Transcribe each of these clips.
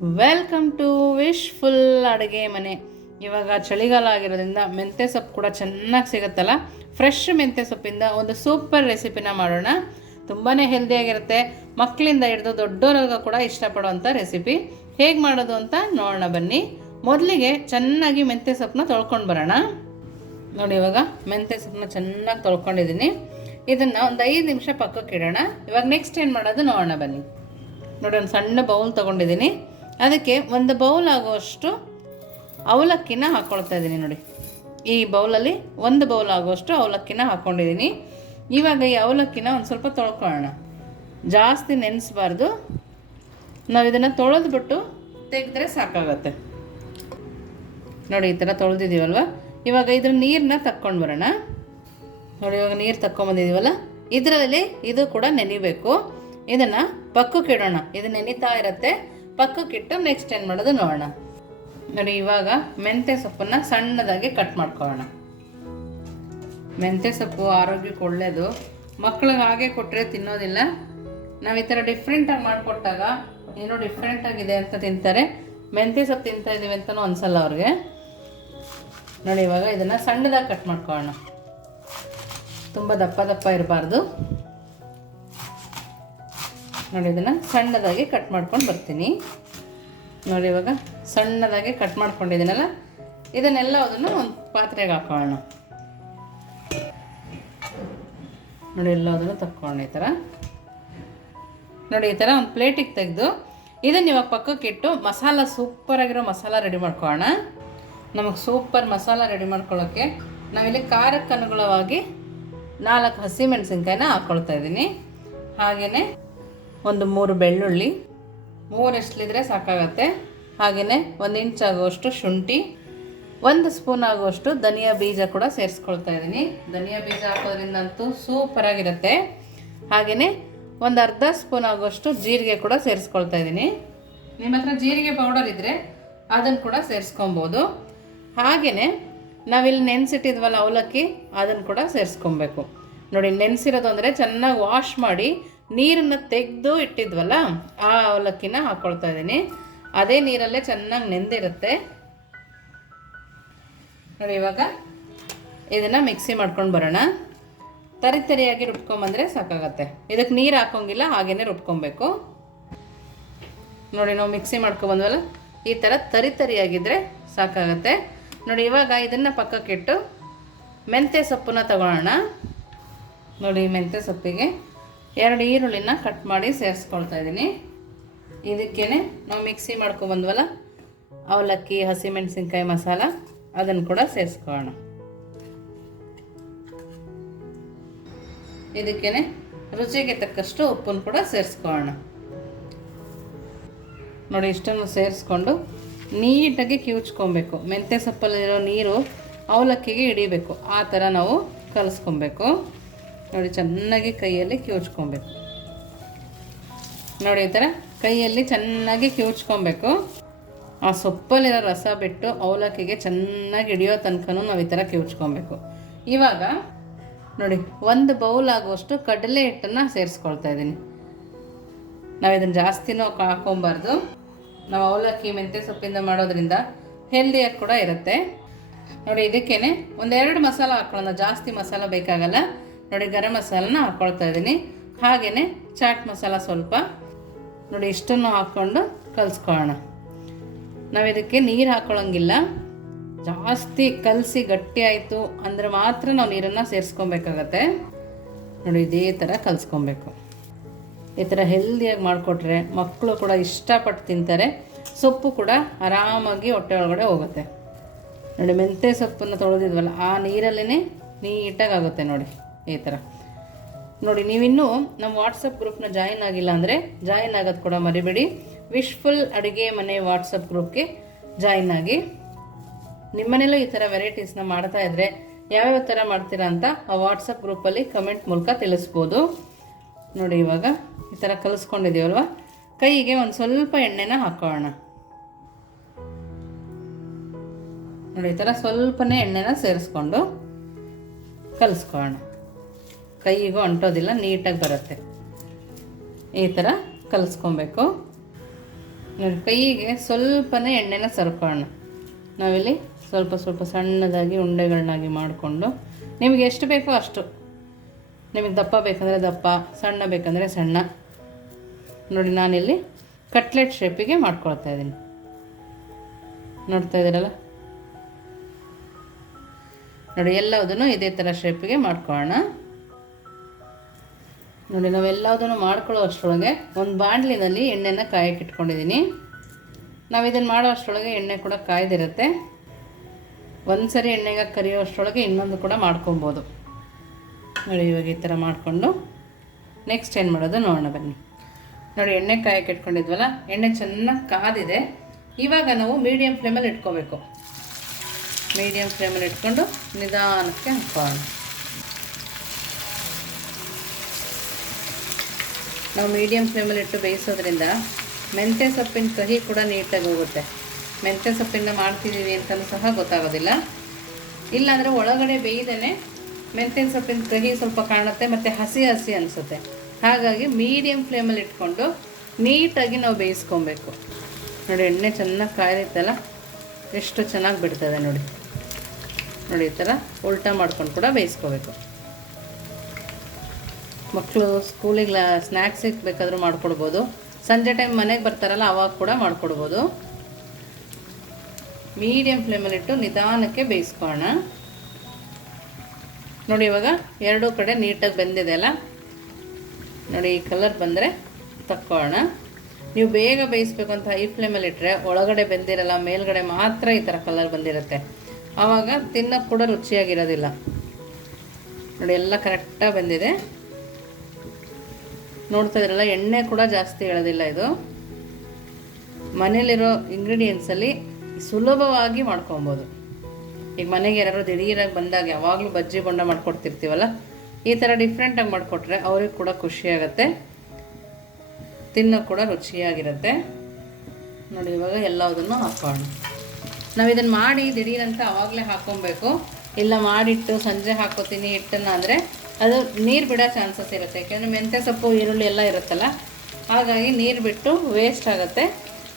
Welcome to wish full ಅಡುಗೆ ಮನೆ. ಇವಾಗ ಚಳಿಗಾಲ ಆಗಿರೋದ್ರಿಂದ ಮೆಂತ್ಯ ಸೊಪ್ಪು ಕೂಡ ಚೆನ್ನಾಗಿ ಸಿಗುತ್ತಲ್ಲ? ಫ್ರೆಶ್ ಮೆಂತ್ಯ ಸೊಪ್ಪಿಂದ ಒಂದು ಸೂಪರ್ ರೆಸಿಪಿನ ಮಾಡೋಣ. ತುಂಬಾ ಹೆಲ್ದಿಯಾಗಿರುತ್ತೆ ಮಕ್ಕಳಿಂದ ಹಿಡಿದು ದೊಡ್ಡವರೆಗೂ ಕೂಡ ಇಷ್ಟಪಡುವಂಥ ರೆಸಿಪಿ ಹೇಗೆ ಮಾಡೋದು ಅಂತ ನೋಡೋಣ ಬನ್ನಿ. ಮೊದಲಿಗೆ ಚೆನ್ನಾಗಿ ಮೆಂತ್ಯ ಸೊಪ್ಪನ್ನ ತೊಳ್ಕೊಂಡು ಬರೋಣ. ನೋಡಿ ಇವಾಗ ಮೆಂತ್ಯ ಸೊಪ್ಪನ್ನ ಚೆನ್ನಾಗಿ ತೊಳ್ಕೊಂಡಿದ್ದೀನಿ. ಇದನ್ನು ಒಂದು ಐದು ನಿಮಿಷ ಪಕ್ಕಕ್ಕೆ ಇಡೋಣ ಇವಾಗ ನೆಕ್ಸ್ಟ್ ಏನು ಮಾಡೋದು ನೋಡೋಣ ಬನ್ನಿ. ನೋಡಿ ಒಂದು ಸಣ್ಣ ಬೌಲ್ ತೊಗೊಂಡಿದ್ದೀನಿ. ಅದಕ್ಕೆ ಒಂದು ಬೌಲ್ ಆಗುವಷ್ಟು ಅವಲಕ್ಕಿನ ಹಾಕ್ಕೊಳ್ತಾ ಇದ್ದೀನಿ ನೋಡಿ. ಈ ಬೌಲಲ್ಲಿ ಒಂದು ಬೌಲ್ ಆಗುವಷ್ಟು ಅವಲಕ್ಕಿನ ಹಾಕ್ಕೊಂಡಿದ್ದೀನಿ ಇವಾಗ ಈ ಅವಲಕ್ಕಿನ ಒಂದು ಸ್ವಲ್ಪ ತೊಳ್ಕೊಳ್ಳೋಣ. ಜಾಸ್ತಿ ನೆನೆಸ್ಬಾರ್ದು. ನಾವು ಇದನ್ನು ತೊಳೆದ್ಬಿಟ್ಟು ತೆಗೆದ್ರೆ ಸಾಕಾಗತ್ತೆ. ನೋಡಿ, ಈ ಥರ ತೊಳೆದಿದ್ದೀವಲ್ವ? ಇವಾಗ ಇದ್ರ ನೀರನ್ನ ತಕ್ಕೊಂಡು ಬರೋಣ. ನೋಡಿ, ಇವಾಗ ನೀರು ತಕ್ಕೊಂಬಂದಿದ್ದೀವಲ್ಲ ಇದರಲ್ಲಿ ಇದು ಕೂಡ ನೆನಿಬೇಕು. ಇದನ್ನು ಪಕ್ಕಕ್ಕೆ ಇಡೋಣ. ಇದು ನೆನಿತಾ ಇರುತ್ತೆ. ಪಕ್ಕಕ್ಕಿಟ್ಟು ನೆಕ್ಸ್ಟ್ ಏನು ಮಾಡೋದು ನೋಡೋಣ. ನೋಡಿ, ಇವಾಗ ಮೆಂತ್ಯ ಸೊಪ್ಪನ್ನು ಸಣ್ಣದಾಗಿ ಕಟ್ ಮಾಡ್ಕೊಳ್ಳೋಣ. ಮೆಂತ್ಯ ಸೊಪ್ಪು ಆರೋಗ್ಯಕ್ಕೆ ಒಳ್ಳೆಯದು ಮಕ್ಳಿಗೆ ಹಾಗೆ ಕೊಟ್ಟರೆ ತಿನ್ನೋದಿಲ್ಲ. ನಾವು ಈ ಥರ ಡಿಫ್ರೆಂಟಾಗಿ ಮಾಡಿಕೊಟ್ಟಾಗ ಏನೋ ಡಿಫ್ರೆಂಟಾಗಿದೆ ಅಂತ ತಿಂತಾರೆ. ಮೆಂತ್ಯ ಸೊಪ್ಪು ತಿಂತಾ ಇದ್ದೀವಿ ಅಂತಲೂ ಅನ್ಸಲ್ಲ ಅವ್ರಿಗೆ. ನೋಡಿ, ಇವಾಗ ಇದನ್ನು ಸಣ್ಣದಾಗಿ ಕಟ್ ಮಾಡ್ಕೊಳ್ಳೋಣ. ತುಂಬ ದಪ್ಪ ದಪ್ಪ ಇರಬಾರ್ದು. ನೋಡಿ, ಇದನ್ನು ಸಣ್ಣದಾಗಿ ಕಟ್ ಮಾಡ್ಕೊಂಡು ಬರ್ತೀನಿ. ನೋಡಿ, ಇವಾಗ ಸಣ್ಣದಾಗಿ ಕಟ್ ಮಾಡ್ಕೊಂಡಿದ್ದೀನಲ್ಲ, ಇದನ್ನೆಲ್ಲ ಅದನ್ನು ಒಂದು ಪಾತ್ರೆಗೆ ಹಾಕೋಣ. ನೋಡಿ, ಎಲ್ಲ ಅದನ್ನು ತಕ್ಕೊಂಡು ಈ ಥರ ನೋಡಿ, ಈ ಥರ ಒಂದು ಪ್ಲೇಟಿಗೆ ತೆಗೆದು ಇದನ್ನು ಇವಾಗ ಪಕ್ಕಕ್ಕಿಟ್ಟು ಮಸಾಲ ಸೂಪರಾಗಿರೋ ಮಸಾಲ ರೆಡಿ ಮಾಡ್ಕೊಳ್ಳೋಣ. ನಮಗೆ ಸೂಪರ್ ಮಸಾಲ ರೆಡಿ ಮಾಡ್ಕೊಳ್ಳೋಕ್ಕೆ ನಾವಿಲ್ಲಿ ಖಾರಕ್ಕೆ ಅನುಗುಣವಾಗಿ ನಾಲ್ಕು ಹಸಿಮೆಣಸಿನ್ಕಾಯಿನ ಹಾಕ್ಕೊಳ್ತಾ ಇದ್ದೀನಿ. ಹಾಗೆಯೇ ಒಂದು ಮೂರು ಬೆಳ್ಳುಳ್ಳಿ. ಮೂರು ಎಷ್ಟಲಿದ್ರೆ ಸಾಕಾಗತ್ತೆ. ಹಾಗೆಯೇ ಒಂದು ಇಂಚ್ ಆಗುವಷ್ಟು ಶುಂಠಿ. ಒಂದು ಸ್ಪೂನ್ ಆಗುವಷ್ಟು ಧನಿಯಾ ಬೀಜ ಕೂಡ ಸೇರಿಸ್ಕೊಳ್ತಾ ಇದ್ದೀನಿ. ಧನಿಯಾ ಬೀಜ ಹಾಕೋದ್ರಿಂದ ಅಂತೂ ಸೂಪರಾಗಿರುತ್ತೆ ಹಾಗೆಯೇ ಒಂದು ಅರ್ಧ ಸ್ಪೂನ್ ಆಗುವಷ್ಟು ಜೀರಿಗೆ ಕೂಡ ಸೇರಿಸ್ಕೊಳ್ತಾ ಇದ್ದೀನಿ. ನಿಮ್ಮ ಹತ್ರ ಜೀರಿಗೆ ಪೌಡರ್ ಇದ್ದರೆ ಅದನ್ನು ಕೂಡ ಸೇರಿಸ್ಕೊಬೋದು. ಹಾಗೆಯೇ ನಾವಿಲ್ಲಿ ನೆನೆಸಿಟ್ಟಿದ್ವಲ್ಲ ಅವಲಕ್ಕಿ ಅದನ್ನು ಕೂಡ ಸೇರಿಸ್ಕೊಬೇಕು. ನೋಡಿ, ನೆನೆಸಿರೋದು ಅಂದರೆ ಚೆನ್ನಾಗಿ ವಾಶ್ ಮಾಡಿ ನೀರನ್ನು ತೆಗೆದು ಇಟ್ಟಿದ್ವಲ್ಲ, ಆ ಅವಲಕ್ಕಿನ ಹಾಕ್ಕೊಳ್ತಾ ಇದ್ದೀನಿ. ಅದೇ ನೀರಲ್ಲೇ ಚೆನ್ನಾಗಿ ನೆಂದಿರುತ್ತೆ. ನೋಡಿ ಇವಾಗ ಇದನ್ನು ಮಿಕ್ಸಿ ಮಾಡ್ಕೊಂಡು ಬರೋಣ. ತರಿ ತರಿಯಾಗಿ ರುಬ್ಕೊಂಬಂದರೆ ಸಾಕಾಗತ್ತೆ. ಇದಕ್ಕೆ ನೀರು ಹಾಕೋಂಗಿಲ್ಲ ಹಾಗೇ ರುಬ್ಕೊಬೇಕು. ನೋಡಿ ನಾವು ಮಿಕ್ಸಿ ಮಾಡ್ಕೊಬಂದ್ವಲ್ಲ, ಈ ಥರ ತರಿ ತರಿಯಾಗಿದ್ದರೆ ಸಾಕಾಗತ್ತೆ. ನೋಡಿ ಇವಾಗ ಇದನ್ನು ಪಕ್ಕಕ್ಕಿಟ್ಟು ಮೆಂತ್ಯ ಸೊಪ್ಪನ್ನ ತಗೊಳ್ಳೋಣ. ನೋಡಿ ಮೆಂತ್ಯ ಸೊಪ್ಪಿಗೆ. ಎರಡು ಈರುಳ್ಳಿನ ಕಟ್ ಮಾಡಿ ಸೇರಿಸ್ಕೊಳ್ತಾ ಇದ್ದೀನಿ. ಇದಕ್ಕೇ ನಾವು ಮಿಕ್ಸಿ ಮಾಡ್ಕೊಬಂದ್ವಲ್ಲ ಅವಲಕ್ಕಿ, ಹಸಿಮೆಣಸಿನ್ಕಾಯಿ ಮಸಾಲ, ಅದನ್ನು ಕೂಡ ಸೇರಿಸ್ಕೊಳ್ಳೋಣ. ಇದಕ್ಕೇ ರುಚಿಗೆ ತಕ್ಕಷ್ಟು ಉಪ್ಪನ್ನು ಕೂಡ ಸೇರಿಸ್ಕೊಳ್ಳೋಣ. ನೋಡಿ, ಇಷ್ಟನ್ನು ಸೇರಿಸ್ಕೊಂಡು ನೀಟಾಗಿ ಕಿವುಚ್ಕೊಬೇಕು. ಮೆಂತ್ಯ ಸೊಪ್ಪಲ್ಲಿರೋ ನೀರು ಅವಲಕ್ಕಿಗೆ ಹಿಡಿಬೇಕು. ಆ ಥರ ನಾವು ಕಲಿಸ್ಕೊಬೇಕು. ನೋಡಿ, ಚೆನ್ನಾಗಿ ಕೈಯಲ್ಲಿ ಕಿವುಚ್ಕೊಬೇಕು. ನೋಡಿ ಈ ಥರ ಕೈಯಲ್ಲಿ ಚೆನ್ನಾಗಿ ಕಿವುಚ್ಕೊಬೇಕು. ಆ ಸೊಪ್ಪಲ್ಲಿರೋ ರಸ ಬಿಟ್ಟು ಅವಲಕ್ಕಿಗೆ ಚೆನ್ನಾಗಿ ಹಿಡಿಯೋ ತನಕನೂ ನಾವು ಈ ಥರ ಕಿವುಚ್ಕೊಬೇಕು. ಇವಾಗ ನೋಡಿ, ಒಂದು ಬೌಲ್ ಆಗುವಷ್ಟು ಕಡಲೆ ಹಿಟ್ಟನ್ನು ಸೇರಿಸ್ಕೊಳ್ತಾ ಇದ್ದೀನಿ. ನಾವು ಇದನ್ನು ಜಾಸ್ತಿನೂ ಹಾಕೊಬಾರ್ದು. ನಾವು ಅವಲಕ್ಕಿ, ಮೆಂತ್ಯ ಸೊಪ್ಪಿಂದ ಮಾಡೋದ್ರಿಂದ ಹೆಲ್ದಿಯಾಗಿ ಕೂಡ ಇರುತ್ತೆ. ನೋಡಿ ಇದಕ್ಕೇ ಒಂದೆರಡು ಮಸಾಲ ಹಾಕ್ಕೊಳ್ಳೋಣ ಜಾಸ್ತಿ ಮಸಾಲ ಬೇಕಾಗಲ್ಲ. ನೋಡಿ ಗರಂ ಮಸಾಲನ ಹಾಕ್ಕೊಳ್ತಾ ಇದ್ದೀನಿ. ಹಾಗೆಯೇ ಚಾಟ್ ಮಸಾಲ ಸ್ವಲ್ಪ. ನೋಡಿ ಇಷ್ಟನ್ನು ಹಾಕ್ಕೊಂಡು ಕಲಿಸ್ಕೊಳ್ಳೋಣ. ನಾವು ಇದಕ್ಕೆ ನೀರು ಹಾಕ್ಕೊಳ್ಳೋಂಗಿಲ್ಲ ಜಾಸ್ತಿ ಕಲಸಿ ಗಟ್ಟಿ ಆಯಿತು ಅಂದರೆ ಮಾತ್ರ ನಾವು ನೀರನ್ನು ಸೇರಿಸ್ಕೊಬೇಕಾಗತ್ತೆ. ನೋಡಿ ಇದೇ ಥರ ಕಲಿಸ್ಕೊಬೇಕು. ಈ ಥರ ಹೆಲ್ದಿಯಾಗಿ ಮಾಡಿಕೊಟ್ರೆ ಮಕ್ಕಳು ಕೂಡ ಇಷ್ಟಪಟ್ಟು ತಿಂತಾರೆ. ಸೊಪ್ಪು ಕೂಡ ಆರಾಮಾಗಿ ಹೊಟ್ಟೆ ಒಳಗಡೆ ಹೋಗುತ್ತೆ. ನೋಡಿ ಮೆಂತ್ಯ ಸೊಪ್ಪನ್ನು ತೊಳೆದಿದ್ವಲ್ಲ, ಆ ನೀರಲ್ಲೇ ನೀಟಾಗಿ ಆಗುತ್ತೆ ನೋಡಿ. ಈ ಥರ ನೋಡಿ, ನೀವಿನ್ನೂ ನಮ್ಮ ವಾಟ್ಸಪ್ ಗ್ರೂಪ್ನ ಜಾಯಿನ್ ಆಗಿಲ್ಲ ಅಂದರೆ ಜಾಯಿನ್ ಆಗೋದು ಕೂಡ ಮರಿಬೇಡಿ. ವಿಶ್ಫುಲ್ ಅಡುಗೆ ಮನೆ ವಾಟ್ಸಪ್ ಗ್ರೂಪ್ಗೆ ಜಾಯಿನ್ ಆಗಿ. ನಿಮ್ಮನೇಲೂ ಈ ಥರ ವೆರೈಟೀಸ್ನ ಮಾಡ್ತಾ ಇದ್ದರೆ ಯಾವ್ಯಾವ ಥರ ಮಾಡ್ತೀರಾ ಅಂತ ಆ ವಾಟ್ಸಪ್ ಗ್ರೂಪಲ್ಲಿ ಕಮೆಂಟ್ ಮೂಲಕ ತಿಳಿಸ್ಬೋದು. ನೋಡಿ, ಇವಾಗ ಈ ಥರ ಕಲಿಸ್ಕೊಂಡಿದ್ದೀವಲ್ವ? ಕೈಗೆ ಒಂದು ಸ್ವಲ್ಪ ಎಣ್ಣೆನ ಹಾಕೋಣ. ನೋಡಿ, ಈ ಥರ ಸ್ವಲ್ಪನೇ ಎಣ್ಣೆನ ಸೇರಿಸ್ಕೊಂಡು ಕಲಿಸ್ಕೊಳ್ಳೋಣ. ಕೈಗೂ ಅಂಟೋದಿಲ್ಲ, ನೀಟಾಗಿ ಬರುತ್ತೆ. ಈ ಥರ ಕಲಿಸ್ಕೊಬೇಕು. ನೋಡಿ, ಕೈಗೆ ಸ್ವಲ್ಪನೇ ಎಣ್ಣೆನ ಸರ್ಕೋಣ ನಾವಿಲ್ಲಿ ಸ್ವಲ್ಪ ಸ್ವಲ್ಪ ಸಣ್ಣದಾಗಿ ಉಂಡೆಗಳನ್ನಾಗಿ ಮಾಡಿಕೊಂಡು, ನಿಮಗೆ ಎಷ್ಟು ಬೇಕೋ ಅಷ್ಟು. ನಿಮಗೆ ದಪ್ಪ ಬೇಕಂದರೆ ದಪ್ಪ, ಸಣ್ಣ ಬೇಕಂದರೆ ಸಣ್ಣ. ನೋಡಿ, ನಾನಿಲ್ಲಿ ಕಟ್ಲೆಟ್ ಶೇಪಿಗೆ ಮಾಡ್ಕೊಳ್ತಾ ಇದ್ದೀನಿ. ನೋಡ್ತಾ ಇದ್ದೀರಲ್ಲ? ನೋಡಿ, ಎಲ್ಲದನ್ನು ಇದೇ ಥರ ಶೇಪಿಗೆ ಮಾಡ್ಕೊಳ್ಳೋಣ. ನೋಡಿ, ನಾವೆಲ್ಲದನ್ನು ಮಾಡ್ಕೊಳ್ಳೋ ಅಷ್ಟರೊಳಗೆ ಒಂದು ಬಾಣಲಿನಲ್ಲಿ ಎಣ್ಣೆನ ಕಾಯಕ್ಕೆ ಇಟ್ಕೊಂಡಿದ್ದೀನಿ ನಾವು ಇದನ್ನು ಮಾಡೋ ಅಷ್ಟರೊಳಗೆ ಎಣ್ಣೆ ಕೂಡ ಕಾಯ್ದಿರುತ್ತೆ. ಒಂದು ಸರಿ ಎಣ್ಣೆಗೆ ಕರಿಯೋ ಅಷ್ಟರೊಳಗೆ ಇನ್ನೊಂದು ಕೂಡ ಮಾಡ್ಕೊಬೋದು. ನೋಡಿ, ಇವಾಗ ಈ ಥರ ಮಾಡಿಕೊಂಡು ನೆಕ್ಸ್ಟ್ ಏನು ಮಾಡೋದು ನೋಡೋಣ ಬನ್ನಿ. ನೋಡಿ, ಎಣ್ಣೆ ಕಾಯಕ್ಕೆ ಇಟ್ಕೊಂಡಿದ್ವಲ್ಲ ಎಣ್ಣೆ ಚೆನ್ನಾಗಿ ಕಾದಿದೆ. ಇವಾಗ ನಾವು ಮೀಡಿಯಮ್ ಫ್ಲೇಮಲ್ಲಿ ಇಟ್ಕೋಬೇಕು. ಮೀಡಿಯಮ್ ಫ್ಲೇಮಲ್ಲಿ ಇಟ್ಕೊಂಡು ನಿಧಾನಕ್ಕೆ ಹಾಕೋಣ. ನಾವು ಮೀಡಿಯಮ್ ಫ್ಲೇಮಲ್ಲಿ ಇಟ್ಟು ಬೇಯಿಸೋದ್ರಿಂದ ಮೆಂತ್ಯ ಸೊಪ್ಪಿನ ಕಹಿ ಕೂಡ ನೀಟಾಗಿ ಹೋಗುತ್ತೆ. ಮೆಂತ್ಯ ಸೊಪ್ಪಿಂದ ಮಾಡ್ತಿದ್ದೀವಿ ಅಂತಲೂ ಸಹ ಗೊತ್ತಾಗೋದಿಲ್ಲ. ಇಲ್ಲಾಂದರೆ ಒಳಗಡೆ ಬೇಯ್ದೇ ಮೆಂತ್ಯ ಸೊಪ್ಪಿನ ಕಹಿ ಸ್ವಲ್ಪ ಕಾಣುತ್ತೆ, ಮತ್ತು ಹಸಿ ಹಸಿ ಅನಿಸುತ್ತೆ. ಹಾಗಾಗಿ ಮೀಡಿಯಮ್ ಫ್ಲೇಮಲ್ಲಿ ಇಟ್ಕೊಂಡು ನೀಟಾಗಿ ನಾವು ಬೇಯಿಸ್ಕೊಬೇಕು. ನೋಡಿ, ಎಣ್ಣೆ ಚೆನ್ನಾಗಿ ಕಾಯ್ದಿತ್ತಲ್ಲ? ಎಷ್ಟು ಚೆನ್ನಾಗಿ ಬಿಡ್ತದೆ ನೋಡಿ. ನೋಡಿ, ಈ ಥರ ಉಲ್ಟಾ ಮಾಡ್ಕೊಂಡು ಕೂಡ ಬೇಯಿಸ್ಕೋಬೇಕು. ಮಕ್ಕಳು ಸ್ಕೂಲಿಗೆ ಸ್ನ್ಯಾಕ್ಸಿಗೆ ಬೇಕಾದರೂ ಮಾಡಿಕೊಡ್ಬೋದು. ಸಂಜೆ ಟೈಮ್ ಮನೆಗೆ ಬರ್ತಾರಲ್ಲ, ಅವಾಗ ಕೂಡ ಮಾಡಿಕೊಡ್ಬೋದು. ಮೀಡಿಯಮ್ ಫ್ಲೇಮಲ್ಲಿಟ್ಟು ನಿಧಾನಕ್ಕೆ ಬೇಯಿಸ್ಕೊಳ್ಳೋಣ. ನೋಡಿ, ಇವಾಗ ಎರಡೂ ಕಡೆ ನೀಟಾಗಿ ಬೆಂದಿದೆ ಅಲ್ಲ? ನೋಡಿ, ಈ ಕಲರ್ ಬಂದರೆ ತಕ್ಕೊಳ್ಳೋಣ. ನೀವು ಬೇಗ ಬೇಯಿಸ್ಬೇಕು ಅಂತ ಹೈ ಫ್ಲೇಮಲ್ಲಿ ಇಟ್ಟರೆ ಒಳಗಡೆ ಬೆಂದಿರಲ್ಲ, ಮೇಲ್ಗಡೆ ಮಾತ್ರ ಈ ಥರ ಕಲರ್ ಬಂದಿರುತ್ತೆ. ಆವಾಗ ತಿನ್ನೋಕ್ಕೆ ಕೂಡ ರುಚಿಯಾಗಿರೋದಿಲ್ಲ. ನೋಡಿ, ಎಲ್ಲ ಕರೆಕ್ಟಾಗಿ ಬಂದಿದೆ. ನೋಡ್ತಾ ಇದ್ರಲ್ಲ, ಎಣ್ಣೆ ಕೂಡ ಜಾಸ್ತಿ ಹೇಳೋದಿಲ್ಲ ಇದು. ಮನೇಲಿರೋ ಇಂಗ್ರೀಡಿಯೆಂಟ್ಸಲ್ಲಿ ಸುಲಭವಾಗಿ ಮಾಡ್ಕೊಬೋದು. ಈಗ ಮನೆಗೆ ಯಾರು ದಿಢೀರಾಗಿ ಬಂದಾಗ, ಯಾವಾಗಲೂ ಬಜ್ಜಿ ಬೊಂಡ ಮಾಡ್ಕೊಡ್ತಿರ್ತೀವಲ್ಲ, ಈ ಥರ ಡಿಫ್ರೆಂಟಾಗಿ ಮಾಡಿಕೊಟ್ರೆ ಅವ್ರಿಗೆ ಕೂಡ ಖುಷಿಯಾಗತ್ತೆ ತಿನ್ನೋ ಕೂಡ ರುಚಿಯಾಗಿರುತ್ತೆ. ನೋಡಿ, ಇವಾಗ ಎಲ್ಲದನ್ನು ಹಾಕೋಣ. ನಾವು ಇದನ್ನು ಮಾಡಿ ದಿಢೀರಂತ ಆವಾಗಲೇ ಹಾಕ್ಕೊಬೇಕು ಇಲ್ಲ ಮಾಡಿಟ್ಟು ಸಂಜೆ ಹಾಕೋತೀನಿ ಹಿಟ್ಟನ್ನು ಅಂದರೆ ಅದು ನೀರು ಬಿಡೋ ಚಾನ್ಸಸ್ ಇರುತ್ತೆ. ಯಾಕೆಂದರೆ ಮೆಂತ್ಯ ಸೊಪ್ಪು, ಈರುಳ್ಳಿ ಎಲ್ಲ ಇರುತ್ತಲ್ಲ, ಹಾಗಾಗಿ ನೀರು ಬಿಟ್ಟು ವೇಸ್ಟ್ ಆಗುತ್ತೆ.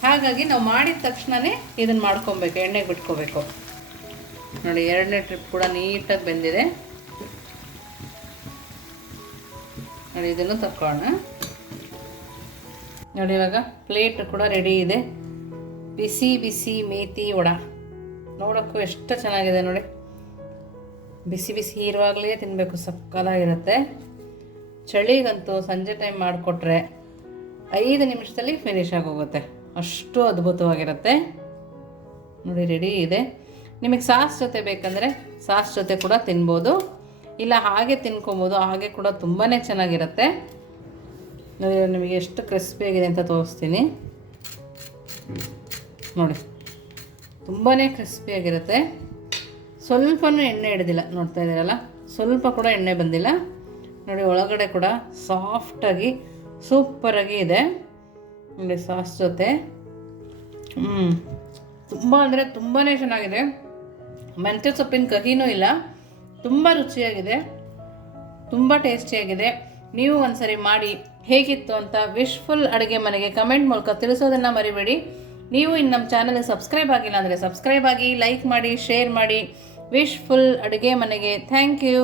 ಹಾಗಾಗಿ ನಾವು ಮಾಡಿದ ತಕ್ಷಣವೇ ಇದನ್ನು ಮಾಡ್ಕೊಬೇಕು ಎಣ್ಣೆಗೆ ಬಿಟ್ಕೋಬೇಕು. ನೋಡಿ, ಎರಡನೇ ಟ್ರಿಪ್ ಕೂಡ ನೀಟಾಗಿ ಬೆಂದಿದೆ. ನೋಡಿ, ಇದನ್ನು ತಕ್ಕೋಣ ನೋಡಿ, ಇವಾಗ ಪ್ಲೇಟ್ ಕೂಡ ರೆಡಿ ಇದೆ. ಬಿಸಿ ಬಿಸಿ, ಮೇತಿ ವಡ. ನೋಡೋಕ್ಕೂ ಎಷ್ಟು ಚೆನ್ನಾಗಿದೆ ನೋಡಿ. ಬಿಸಿ ಬಿಸಿ ಇರುವಾಗಲೇ ತಿನ್ನಬೇಕು ಸಕ್ಕದಾಗಿರುತ್ತೆ ಚಳಿಗಂತೂ ಸಂಜೆ ಟೈಮ್ ಮಾಡಿಕೊಟ್ರೆ ಐದು ನಿಮಿಷದಲ್ಲಿ ಫಿನಿಶ್ ಆಗೋಗುತ್ತೆ. ಅಷ್ಟು ಅದ್ಭುತವಾಗಿರುತ್ತೆ. ನೋಡಿ ರೆಡಿ ಇದೆ. ನಿಮಗೆ ಸಾಸ್ ಜೊತೆ ಬೇಕಂದರೆ ಸಾಸ್ ಜೊತೆ ಕೂಡ ತಿನ್ಬೋದು. ಇಲ್ಲ ಹಾಗೆ ತಿನ್ಕೊಬೋದು, ಹಾಗೆ ಕೂಡ ತುಂಬಾ ಚೆನ್ನಾಗಿರುತ್ತೆ. ನೋಡಿ, ನಿಮಗೆ ಎಷ್ಟು ಕ್ರಿಸ್ಪಿಯಾಗಿದೆ ಅಂತ ತೋರಿಸ್ತೀನಿ. ನೋಡಿ ತುಂಬಾ ಕ್ರಿಸ್ಪಿಯಾಗಿರುತ್ತೆ ಸ್ವಲ್ಪನೂ ಎಣ್ಣೆ ಹಿಡಿದಿಲ್ಲ, ನೋಡ್ತಾ ಇದ್ದೀರಲ್ಲ? ಸ್ವಲ್ಪ ಕೂಡ ಎಣ್ಣೆ ಬಂದಿಲ್ಲ. ನೋಡಿ, ಒಳಗಡೆ ಕೂಡ ಸಾಫ್ಟಾಗಿ ಸೂಪರಾಗಿ ಇದೆ. ನೋಡಿ, ಸಾಸ್ ಜೊತೆ. ಹ್ಞೂ ತುಂಬ ಅಂದರೆ ತುಂಬಾ ಚೆನ್ನಾಗಿದೆ. ಮೆಂತ್ಯ ಸೊಪ್ಪಿನ ಕಹಿನೂ ಇಲ್ಲ. ತುಂಬ ರುಚಿಯಾಗಿದೆ. ತುಂಬ ಟೇಸ್ಟಿಯಾಗಿದೆ. ನೀವು ಒಂದ್ಸರಿ ಮಾಡಿ, ಹೇಗಿತ್ತು ಅಂತ ವಿಶ್ಫುಲ್ ಅಡುಗೆ ಮನೆಗೆ ಕಮೆಂಟ್ ಮೂಲಕ ತಿಳಿಸೋದನ್ನು ಮರಿಬೇಡಿ. ನೀವು ಇನ್ನು ನಮ್ಮ ಚಾನಲ್ಗೆ ಸಬ್ಸ್ಕ್ರೈಬ್ ಆಗಿಲ್ಲ ಅಂದರೆ ಸಬ್ಸ್ಕ್ರೈಬ್ ಆಗಿ ಲೈಕ್ ಮಾಡಿ ಶೇರ್ ಮಾಡಿ. ವಿಶ್ಫುಲ್ ಅಡುಗೆ ಮನೆಗೆ. Thank you